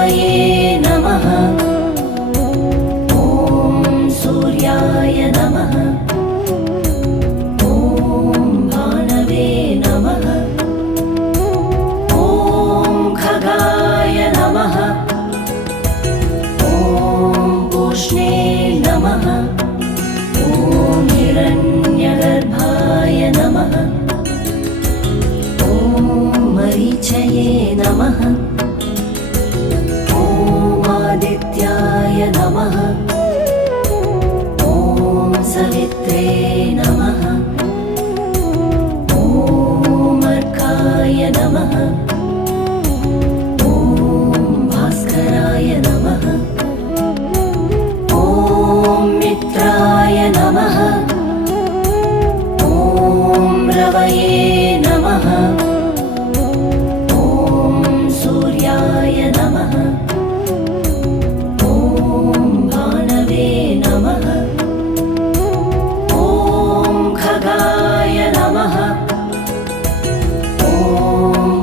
रवये नमः। ॐ सूर्याय नमः। ॐ भानवे नमः। ॐ खगाय नमः। ॐ पूष्णे नमः। ॐ हिरण्यगर्भाय नमः। ॐ मरीचये नमः। ॐ आदित्याय नमः। ॐ सवित्रे नमः। ॐ अर्काय नमः। ॐ भास्कराय नमः। ॐ मित्राय नमः। ॐ रवये नमः। ॐ सूर्याय नमः। ॐ भानवे नमः। ॐ खगाय नमः। ॐ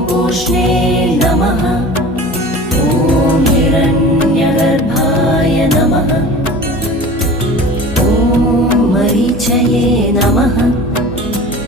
पूष्णे नमः। ॐ हिरण्यगर्भाय नमः। ॐ मरीचये नमः।